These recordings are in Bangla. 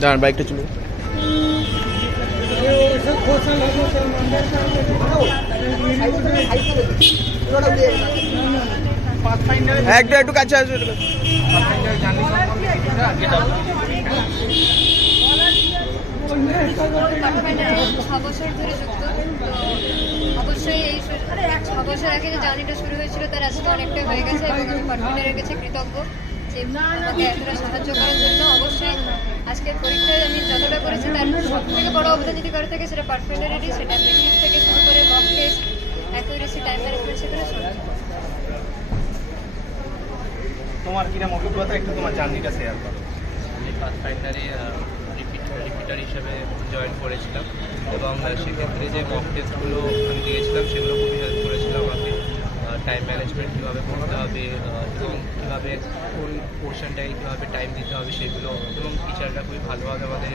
দাঁড়ান, বাইকটা চলুন। একটু কাছে আসবে। 6 বছর ধরে যুক্ত, তো অবশ্যই এই 6 বছর আগে যে জার্নিটা শুরু হয়েছিল তার আজকে অনেকটাই হয়ে গেছে এবং আমি পার্টনারের কাছে কৃতজ্ঞ যে আমাকে এতটা সাহায্য করার জন্য। অবশ্যই আজকের পরীক্ষায় আমি যতটা করেছি তার সব থেকে বড় অবদান যদি করে থাকে সেটা পারফরমেন্টারিটি, সেটা বেসিক থেকে শুরু করে mock test, accuracy, time management, সেখানে সব। তোমার কিরকম অভিজ্ঞতা, একটু তোমার জার্নিটা শেয়ার করো। আমি পাথফাইন্ডারে রিপিটার হিসেবে জয়েন করেছিলাম এবং সেক্ষেত্রে যে মক টেস্টগুলো আমি দিয়েছিলাম সেগুলো খুবই হেল্প করেছিল আমাকে। টাইম ম্যানেজমেন্ট কীভাবে করতে হবে এবং কীভাবে কোন পোর্শনটাকে কীভাবে টাইম দিতে হবে সেগুলো, এবং টিচাররা খুবই ভালোভাবে আমাদের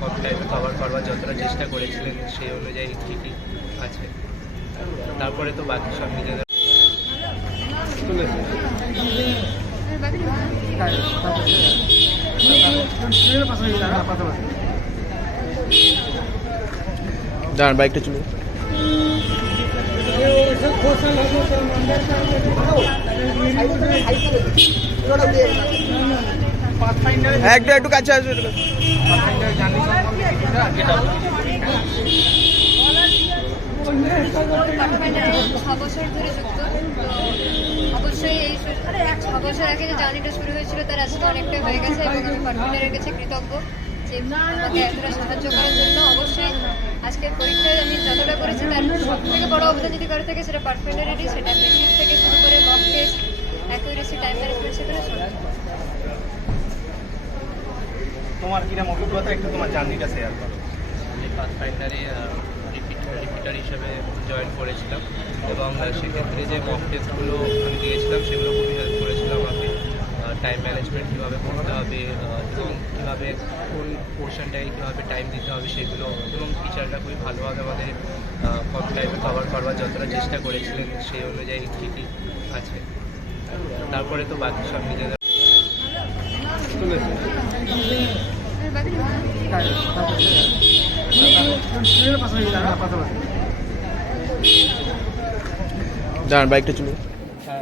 কম টাইমে কভার করবার যতটা চেষ্টা করেছিলেন সেই অনুযায়ী ঠিকই আছে। তারপরে তো বাকি সব নিজেদের দাঁড়ান, বাইকটা চলুন। একটু কাছে আসবে। 6 বছর ধরে যুক্ত, তো অবশ্যই এই 6 বছর আগে যে জার্নিটা শুরু হয়েছিল তার আজকে অনেকটাই হয়ে গেছে এবং আমি পার্টনারের কাছে কৃতজ্ঞ যে আমাকে এতটা সাহায্য করার জন্য। অবশ্যই আজকের পরীক্ষায় আমি যতটা করেছি তার সব থেকে বড় অবদান যদি করে থাকে সেটা পারফরমেন্টারিটি, সেটা বেসিক থেকে শুরু করে mock test, accuracy, time management, সেখানে সব। তোমার কিরকম অভিজ্ঞতা, একটু তোমার জার্নিটা শেয়ার করো। আমি পাথফাইন্ডারে রিপিটার হিসেবে জয়েন করেছিলাম এবং সেক্ষেত্রে যে মক টেস্টগুলো আমি দিয়েছিলাম সেগুলো খুবই হেল্প করেছিল আমাকে। টাইম ম্যানেজমেন্ট কীভাবে করতে হবে এবং কীভাবে কোন পোর্শনটাকে কীভাবে টাইম দিতে হবে সেগুলো, এবং টিচাররা খুবই ভালোভাবে আমাদের কম টাইমে কভার করবার যতটা চেষ্টা করেছিলেন সেই অনুযায়ী ঠিকই আছে। তারপরে তো বাকি সব নিজেদের দাঁড়ান, বাইকটা চলুন।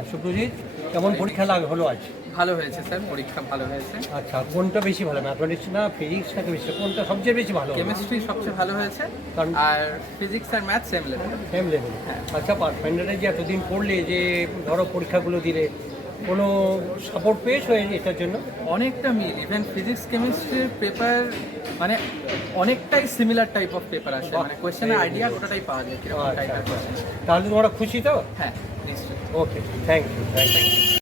সুপ্রজিৎ, কেমন পরীক্ষা হলো আজ? ভালো হয়েছে স্যার, পরীক্ষা ভালো হয়েছে। আচ্ছা, কোনটা বেশি ভালো, ম্যাথমেটিক্স না ফিজিক্স না কেমিস্ট্রি, কোনটা সবচেয়ে বেশি ভালো? কেমিস্ট্রি সবচেয়ে ভালো হয়েছে, কারণ আর ফিজিক্স আর math same level. Same level. আচ্ছা, পাথফাইন্ডারে যে এতদিন পড়লে, যে ধরো পরীক্ষাগুলো দিলে, কোনো সাপোর্ট পেয়েছো এটার জন্য? অনেকটা মিল, ইভেন ফিজিক্স কেমিস্ট্রির পেপার মানে অনেকটাই সিমিলার টাইপ অফ পেপার আসে, মানে কোয়েশ্চেনের আইডিয়া গোটাটাই পাওয়া যায় কিরকম টাইপের কোয়েশ্চেন। তাহলে তোমরা খুশি তো? হ্যাঁ নিশ্চয়ই। ওকে, থ্যাংক ইউ।